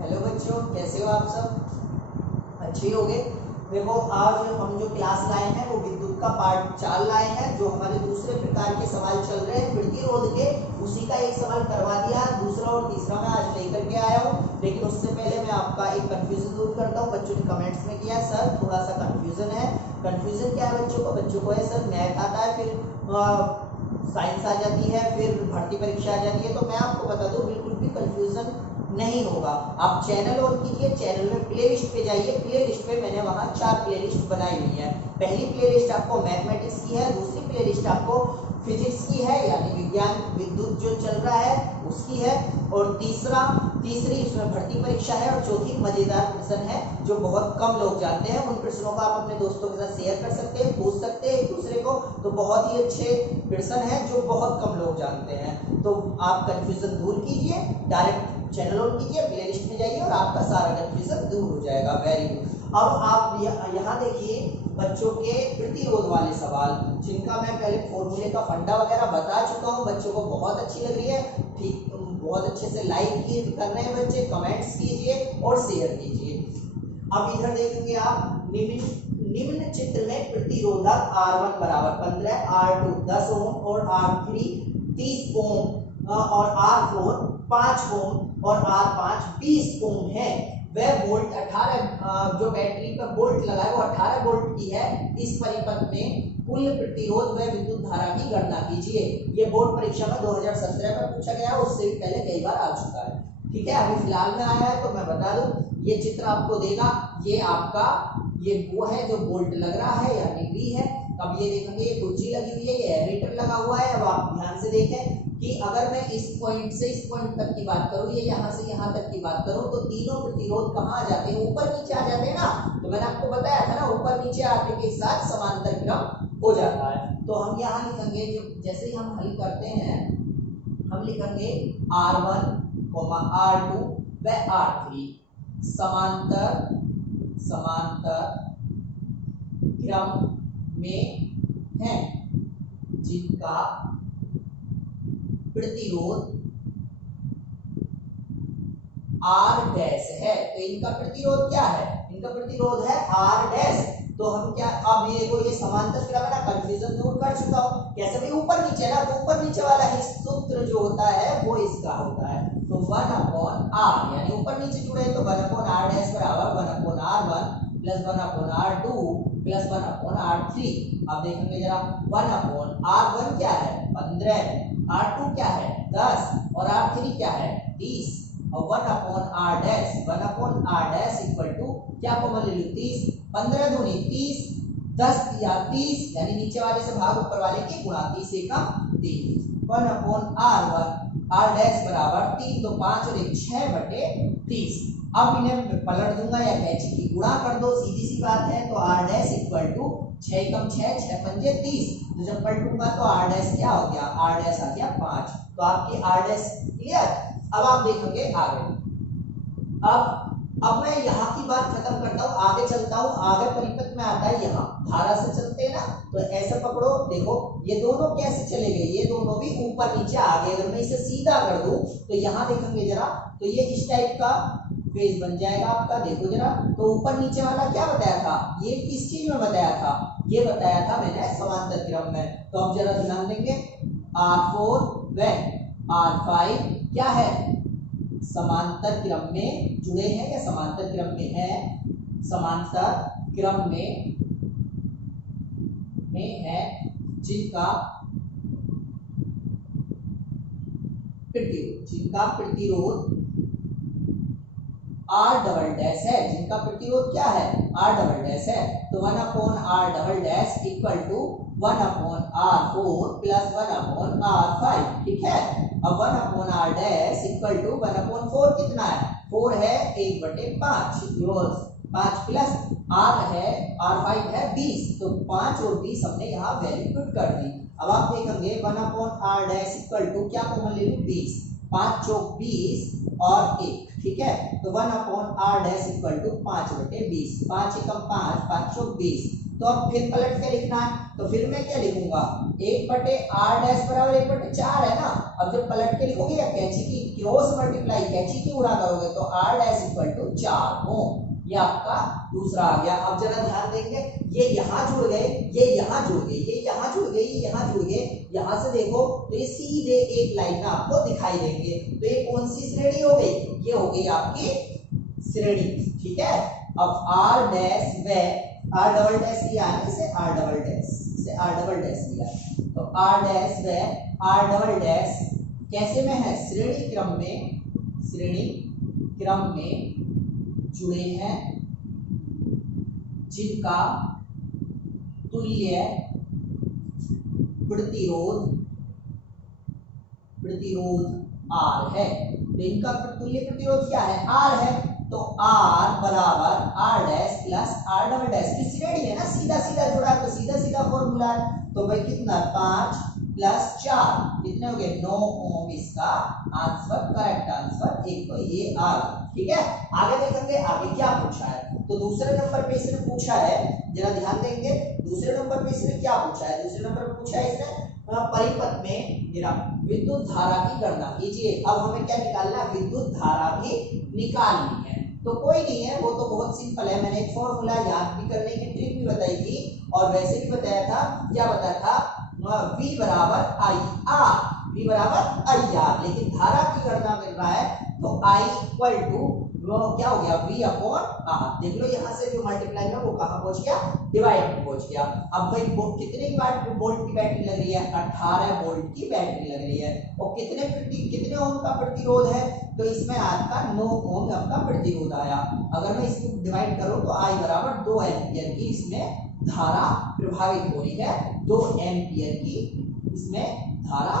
Hello बच्चों, कैसे हो आप सब? अच्छे ही होंगे। देखो, आज हम जो क्लास लाए हैं वो विद्युत का पार्ट 4 लाए हैं। जो हमारे दूसरे प्रकार के सवाल चल रहे हैं प्रतिरोध के, उसी का एक सवाल करवा दिया। दूसरा और तीसरा मैं आज लेकर के आया हूँ। लेकिन उससे पहले मैं आपका एक कंफ्यूजन दूर करता हूँ। बच्चों ने कमेंट्स में किया है सर थोड़ा सा कंफ्यूजन है। कंफ्यूजन क्या है बच्चों को है सर मैथ आता है, फिर साइंस आ जाती है, फिर भर्ती परीक्षा आ जाती है। तो मैं आपको बता दूं, बिल्कुल भी कंफ्यूजन नहीं होगा। आप चैनल ऑन कीजिए, चैनल में प्लेलिस्ट पे जाइए। प्लेलिस्ट पे मैंने वहां 4 प्लेलिस्ट बनाई हुई है। पहली प्लेलिस्ट आपको मैथमेटिक्स की है, दूसरी प्लेलिस्ट आपको फिजिक्स की है यानी विज्ञान विद्युत जो चल रहा है उसकी है, और तीसरी इसमें भर्ती परीक्षा है, और चौथी मजेदार प्रश्न है जो बहुत कम लोग जानते हैं। उन प्रश्नों को आप अपने दोस्तों के साथ शेयर कर सकते हैं, पूछ सकते हैं एक दूसरे को। तो बहुत ही अच्छे प्रश्न है जो बहुत कम लोग जानते हैं। तो आप कंफ्यूजन दूर कीजिए, डायरेक्ट चैनल ऑन कीजिए, प्लेलिस्ट में जाइए और आपका सारा कंफ्यूजन दूर हो जाएगा। Very good. अब आप यहाँ देखिए बच्चों के प्रतिरोध वाले सवाल, जिनका मैं पहले फॉर्मूले का फंडा वगैरह बता चुका हूँ। बच्चों को बहुत अच्छी लग रही है, ठीक, बहुत अच्छे से लाइक कर रहे हैं बच्चे। कमेंट्स कीजिए और शेयर कीजिए। अब इधर देखेंगे आप, निम्न चित्र में प्रतिरोधक R1 बराबर 15, R2 10 ओम और R3 30 ओम और R4 5 ओम और R5 20 ओम है। वह वोल्ट 18 जो बैटरी पर वोल्ट लगा है वो 18 वोल्ट की है। इस परिपथ में कुल प्रतिरोध व विद्युत धारा की गणना कीजिए। ये बोर्ड परीक्षा में 2017 में पूछा गया, उससे भी पहले कई बार आ चुका है। ठीक है, अभी फिलहाल में आया है तो मैं बता दूं, ये चित्र आपको देगा, ये आपका ये वो है जो वोल्ट लग रहा है या डिग्री है। अब ये देखेंगे ये कुर्सी लगी हुई है, ये एमीटर लगा हुआ है। अब आप ध्यान से देखें कि अगर मैं इस पॉइंट से इस पॉइंट तक की बात करूं, ये यहाँ से यहाँ तक की बात करूं, तो तीनों प्रतिरोध कहाँ आ जाते हैं? ऊपर नीचे आ जाते हैं ना। तो मैंने आपको बताया था ना, ऊपर नीचे आने के साथ समांतर क्रम हो जाता है। तो हम यहाँ लिखेंगे, जैसे ही हम हल करते हैं, हम लिखेंगे R1, R2 व R3 समांतर क्रम में है, जिनका प्रतिरोध R डैश है। तो इनका प्रतिरोध क्या है? इनका प्रतिरोध है R डैश। तो हम क्या, अब ये देखो ये समांतर क्रम है ना, कंफ्यूजन दूर कर चुका हूं। कैसे भी ऊपर नीचे है ना, तो ऊपर नीचे वाला ही सूत्र जो होता है वो इसका होता है। तो 1/r यानी ऊपर नीचे जुड़े तो 1/r डैश बराबर 1/r1 plus 1/r2 plus 1/r3। अब देखेंगे जरा, 1/r1 क्या है 15, R2 क्या है 10 और R3 क्या है 30, और 1/r डैश इक्वल टू क्या कॉमन ले लो 30, 15 दूनी 30, 10 या 30 यानी नीचे वाले से भाग ऊपर वाले की गुणा 30 एकम 3, 1/r1 r डैश बराबर 3 तो 5 और 1 6/30। अब इन्हें पलट दूंगा या कैंची की गुणा कर दो, सीधी सी बात है। तो r डैश इक्वल टू 6 एकम 6 6 पंजे 30। तो जब पलटूंगा तो r डैश क्या हो गया, r डैश आ गया 5। तो आपकी r डैश क्लियर। अब आप देखेंगे आगे। अब मैं यहाँ की बात खत्म करता हूँ, आगे चलता हूँ। आगे परिपथ में आता है, यहाँ धारा से चलते हैं ना, तो ऐसे पकड़ो। देखो ये दोनों कैसे चले गए, ये दोनों भी ऊपर नीचे आ गए। अगर मैं इसे सीधा कर दूं तो यहाँ देखेंगे जरा, तो ये इस टाइप का फेज बन जाएगा आपका। देखो जरा, तो ऊपर नीचे वाला क्या बताया था, ये किस चीज में बताया था, ये बताया था मैंने समांतर क्रम में। तो अब जरा ध्यान देंगे, R4 व R5 क्या है, समांतर क्रम में जुड़े हैं या समांतर क्रम में है, समांतर क्रम में है, जिनका प्रतिरोध R डबल डैश है। जिनका प्रतिरोध क्या है, R डबल डैश है। तो 1/r double dash equal to 1/r4 plus 1/r5। ठीक है, अब 1/r डैश इक्वल टू 1/4 कितना है, 4 है 1/5, 5 प्लस r है r5 है 20। तो 5 और 20 हमने यहाँ वैल्यू पुट कर दी। अब आप देखेंगे 1/r डैश इक्वल टू क्या कॉमन ले लूं 20, 5 चौक 20 और 1, ठीक है। तो 1/r इक्वल टू 5/20, 5 एकम 5, 5 चौक 20। तो अब फिर पलट के लिखना है, तो फिर मैं क्या लिखूंगा, 1/r बराबर 1/4 है ना। अब जब पलट के लिखोगे या कैंची की क्रॉस मल्टीप्लाई कैंची की उड़ा करोगे तो r इक्वल टू 4 ओम, ये आपका दूसरा आ गया। अब जरा ध्यान देंगे, ये यहाँ जुड़ गए, ये यहाँ जुड़ गए, ये यहाँ जुड़ गए, ये यहाँ जुड़ गए, यहाँ से देखो तो ये सीधे एक लाइन में आपको दिखाई देंगे। तो ये कौन सी श्रेणी हो गई, ये हो गई आपकी श्रेणी, ठीक है। अब r डैश व r डबल डैश लिया है, इसे r डबल डैश, इसे r डबल डैश लिया है। तो r डैश व r डबल डैश कैसे में है, श्रेणी क्रम में, श्रेणी क्रम में जुड़े हैं जिनका तुल्य प्रतिरोध R है। तो इनका तुल्य प्रतिरोध क्या है, R है। तो R बराबर R dash plus R double dash की श्रेणी है ना, सीधा सीधा जुड़ा तो सीधा सीधा फॉर्मूला है। तो भाई कितना, 5 प्लस 4 कितने हो गए, 9 ओम। इसका आंसर, करेक्ट आंसर एक, तो ये आ गया, ठीक है। आगे देखेंगे आगे क्या पूछा है। तो दूसरे नंबर पे इसने पूछा है, जरा ध्यान देंगे, दूसरे नंबर पे इसने क्या पूछा है, दूसरे नंबर पे पूछा है इसने परिपथ में गिरा विद्युत धारा की गणना कीजिए। अब हमें क्या निकालना है, विद्युत धारा भी निकालनी है। तो कोई नहीं है, वो तो बहुत सिंपल है, मैंने एक फॉर्मूला याद भी करने की ट्रिक भी बताई थी और वैसे भी बताया था, क्या बताया था, V बराबर आई आर, V बराबर आई आर। लेकिन धारा की गणना कर रहा है तो I इक्वल टू वो क्या हो गया, V अपॉन आर। देख लो यहाँ से जो मल्टीप्लाई में वो कहाँ पहुंच गया, डिवाइड में पहुंच गया। अब भाई कितने वोल्ट की बैटरी लग रही है, 18 वोल्ट की बैटरी लग रही है। और कितने ओम का प्रतिरोध है, तो इसमें आपका 9 ओम आपका प्रतिरोध आया। अगर मैं इसको डिवाइड करूं तो I बराबर 2 एम्पियर की इसमें धारा प्रभावित हो रही है, 2 एम्पियर की इसमें धारा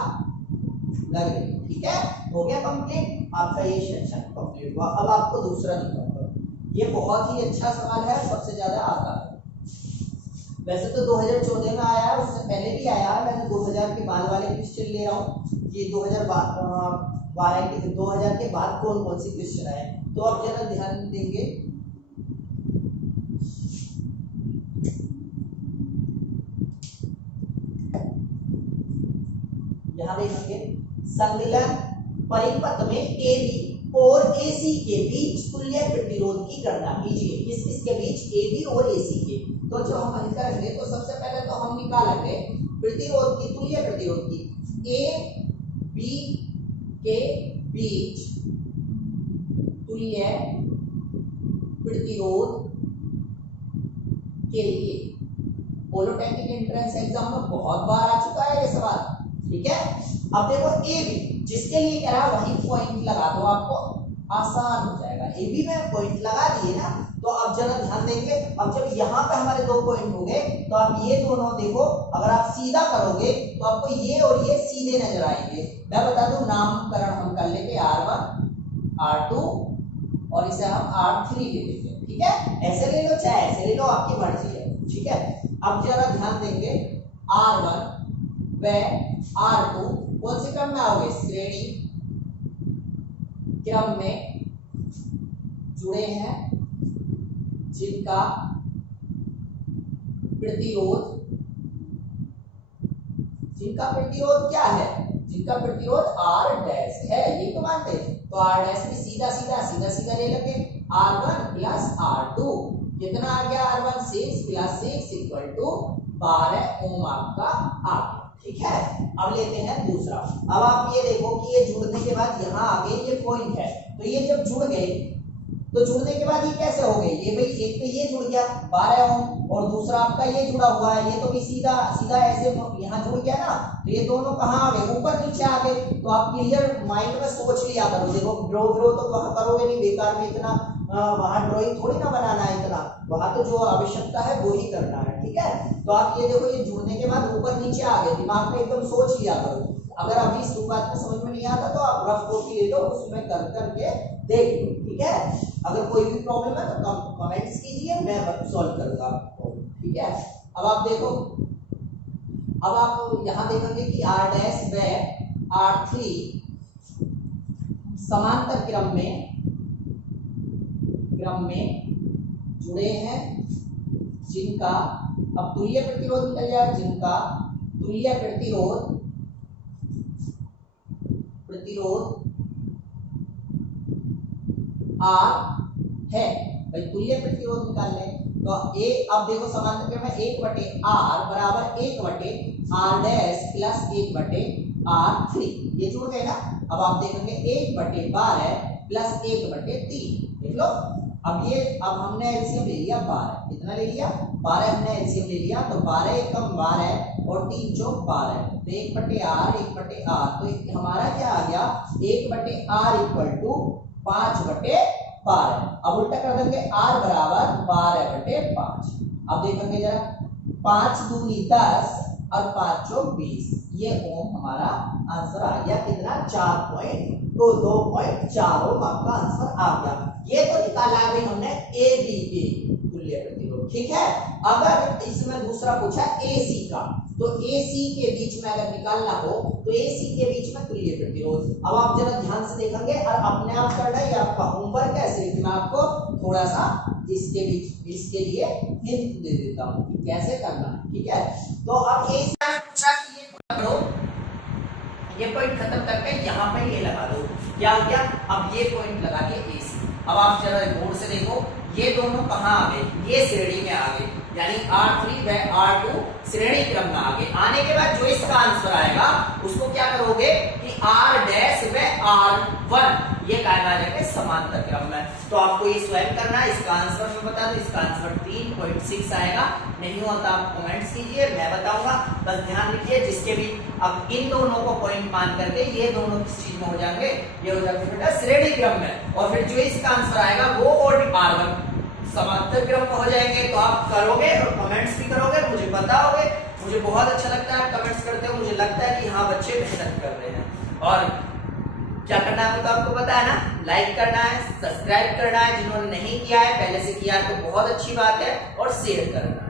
लग रही है, ठीक है। हो गया कंप्लीट, आपका ये सेक्शन कंप्लीट हुआ। अब आपको दूसरा दिखाऊंगा, ये बहुत ही अच्छा सवाल है, सबसे ज्यादा आता है। वैसे तो 2014 में आया है, उससे पहले भी आया है, मैंने 2000 के बाद वाले क्वेश्चन ले रहा हूँ कि 2000 के बाद कौन कौन सी क्वेश्चन आए। तो आप जरा ध्यान देंगे, यहाँ देखेंगे, संलग्न परिपथ में AB और AC के बीच तुल्य प्रतिरोध की गणना कीजिए। किस किस के बीच, AB और AC के। तो जो हम करेंगे तो सबसे पहले तो हम निकालेंगे प्रतिरोध की, तुल्य प्रतिरोध की। AB के बीच तुल्य प्रतिरोध के लिए, पॉलिटेक्निक एंट्रेंस एग्जाम में बहुत बार आ चुका है ये सवाल, ठीक है। अब देखो AB जिसके लिए कह रहा है वही पॉइंट लगा दो, आपको आसान हो जाएगा। AB में पॉइंट लगा दिए ना, तो अब जरा ध्यान देंगे, अब जब यहाँ पे हमारे 2 पॉइंट हो गए तो आप ये दोनों देखो, अगर आप सीधा करोगे तो आपको ये और ये सीधे नजर आएंगे। मैं बता दूं, नामकरण हम कर लेंगे R1 R2 और इसे हम R3 ले लेंगे, ठीक है। ऐसे ले लो चाहे ऐसे ले लो, आपकी मर्जी है, ठीक है। अब जरा ध्यान देंगे, R1 व R2 कौन से क्रम में आओगे, श्रेणी क्रम में जुड़े हैं जिनका प्रतिरोध क्या है, जिनका प्रतिरोध R डैश है, ये तो मानते हैं। तो R डैश में सीधा सीधा ले लेंगे, R1 प्लस R2 कितना आ गया, R1 6 प्लस 6 इक्वल टू 12 ओम आपका आ गया, ठीक है। अब लेते हैं दूसरा। अब आप ये देखो कि ये जुड़ने के बाद यहाँ आगे ये पॉइंट है, तो ये जब जुड़ गए तो जुड़ने के बाद ये कैसे हो गए, ये भाई एक पे ये जुड़ गया 12 ओम और दूसरा आपका ये जुड़ा हुआ है, ये तो भी सीधा सीधा ऐसे यहाँ जुड़ गया ना, तो ये दोनों कहाँ आ गए, ऊपर नीचे आ गए। तो आप क्लियर माइंड में सोच लिया करो, देखो ड्रॉ तो वहाँ करोगे नहीं बेकार में, इतना वहाँ ड्राइंग थोड़ी ना बनाना है, इतना वहाँ तो जो आवश्यकता है वो ही करना है, ठीक है। तो आप ये देखो, ये जुड़ने के बाद ऊपर नीचे आ गए, दिमाग में एकदम सोच लिया करो। अगर अभी शुरुआत में समझ में नहीं आता तो आप रफ कॉपी ले लो, उसमें कर करके देख लो, ठीक है। अगर कोई भी प्रॉब्लम है तो कमेंट्स कीजिए, मैं सॉल्व करूंगा आपको, ठीक है। अब आप देखो, अब आप यहाँ देखेंगे कि R डैश व R3 समांतर क्रम में जुड़े हैं जिनका, अब तुल्य प्रतिरोध निकल जाए, जिनका तुल्य प्रतिरोध R है। भाई तुल्य प्रतिरोध निकाल लें तो अब देखो समांतर क्रम में 1/R बराबर 1/R डैश प्लस 1/R3, ये जुड़ गए ना। अब आप देखेंगे 1/12 प्लस 1/3, देख लो। अब हमने एलसीएम ले लिया 12, कितना ले लिया 12 हमने एलसीएम ले लिया, तो 12 एकम 12 और 3 चौक 12, तो 1/R 1/R, तो हमारा क्या आ गया 1/R इक्वल टू 5/12। अब उल्टा कर देंगे R बराबर 12/5। अब देखेंगे जरा 5 दूनी 10 और 5 चौक 20, ये ओम हमारा आंसर आ गया कितना 2.4 ओम आपका आंसर आ गया। ये तो निकाला भाई हमने ए बी के तुल्य प्रतिरोध, ठीक है। अगर इसमें दूसरा पूछा AC का, तो AC के बीच में अगर निकालना हो तो AC के बीच में तुल्य प्रतिरोध। अब आप जरा ध्यान से देखेंगे और अपने आप करना, ये आपका होमवर्क है, सिर्फ मैं आपको थोड़ा सा इसके बीच इसके लिए हिंट दे देता हूं कि कैसे करना है, ठीक है। तो अब AC का पूछा कि ये करो, ये पॉइंट खत्म करके यहाँ पे ये लगा दो, क्या हो गया, अब ये पॉइंट लगा दिए AC। अब आप जरा बोर्ड से देखो, ये दोनों कहाँ आ गए, ये श्रेणी में आ गए, यानी R3 व R2 श्रेणी क्रम में आ गए। आने के बाद जो इसका आंसर आएगा उसको क्या करोगे कि R डैश व R1 ये कायम आ जाएगा समांतर क्रम में। तो आपको ये स्वयं करना है। इसका आंसर मैं बता दूं, इसका आंसर 3.6 आएगा। नहीं होता आप कमेंट्स कीजिए, मैं बताऊंगा, बस ध्यान रखिए। जिसके भी अब इन दोनों को पॉइंट मान करके ये दोनों किस चीज में हो जाएंगे, ये हो जाएंगे बेटा श्रेणी क्रम में, और फिर जो इसका आंसर आएगा वो और R1 समांतर क्रम में हो जाएंगे। तो आप करोगे और कमेंट्स भी करोगे, मुझे बताओगे, मुझे बहुत अच्छा लगता है आप कमेंट्स करते हो। मुझे लगता है कि हाँ बच्चे मेहनत कर रहे हैं। और क्या करना है तो आपको पता है ना, लाइक करना है, सब्सक्राइब करना है, जिन्होंने नहीं किया है पहले से किया है तो बहुत अच्छी बात है, और शेयर करना है।